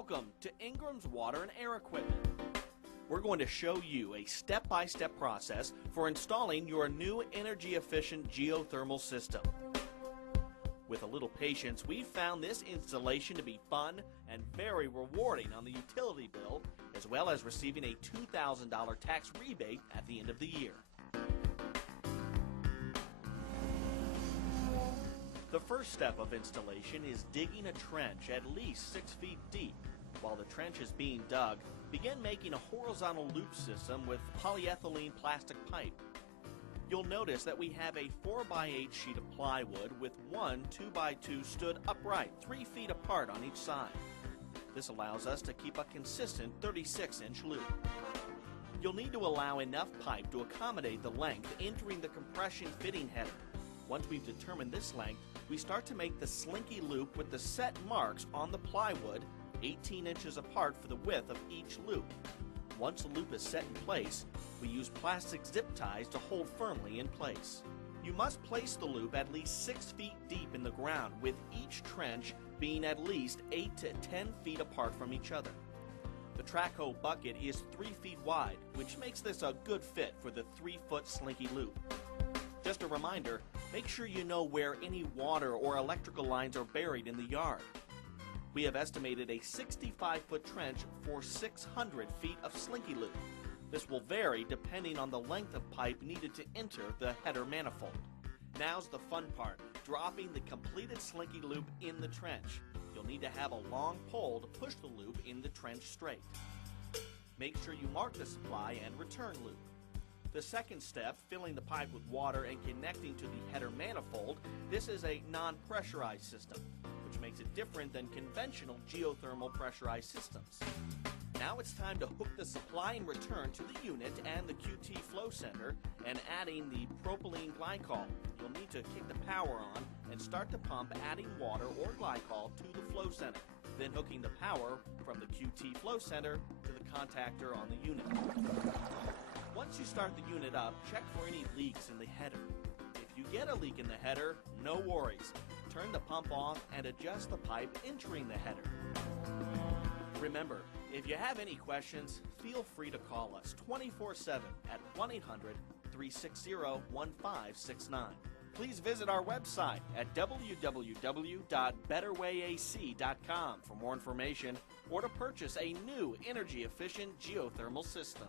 Welcome to Ingram's Water and Air Equipment. We're going to show you a step-by-step process for installing your new energy-efficient geothermal system. With a little patience, we've found this installation to be fun and very rewarding on the utility bill, as well as receiving a $2,000 tax rebate at the end of the year. The first step of installation is digging a trench at least 6 feet deep. While the trench is being dug, begin making a horizontal loop system with polyethylene plastic pipe. You'll notice that we have a 4x8 sheet of plywood with one 2x2 stood upright 3 feet apart on each side. This allows us to keep a consistent 36-inch loop. You'll need to allow enough pipe to accommodate the length entering the compression fitting header. Once we've determined this length, we start to make the slinky loop with the set marks on the plywood 18 inches apart for the width of each loop. Once the loop is set in place, we use plastic zip ties to hold firmly in place. You must place the loop at least 6 feet deep in the ground, with each trench being at least 8 to 10 feet apart from each other. The track hoe bucket is 3 feet wide, which makes this a good fit for the 3-foot slinky loop. Just a reminder, make sure you know where any water or electrical lines are buried in the yard. We have estimated a 65-foot trench for 600 feet of slinky loop. This will vary depending on the length of pipe needed to enter the header manifold. Now's the fun part, dropping the completed slinky loop in the trench. You'll need to have a long pole to push the loop in the trench straight. Make sure you mark the supply and return loop. The second step, filling the pipe with water and connecting to the header manifold, this is a non-pressurized system, which makes it different than conventional geothermal pressurized systems. Now it's time to hook the supply and return to the unit and the QT flow center and adding the propylene glycol. You'll need to kick the power on and start the pump adding water or glycol to the flow center, then hooking the power from the QT flow center to the contactor on the unit. Once you start the unit up, check for any leaks in the header. If you get a leak in the header, no worries. Turn the pump off and adjust the pipe entering the header. Remember, if you have any questions, feel free to call us 24/7 at 1-800-360-1569. Please visit our website at www.betterwayac.com for more information or to purchase a new energy-efficient geothermal system.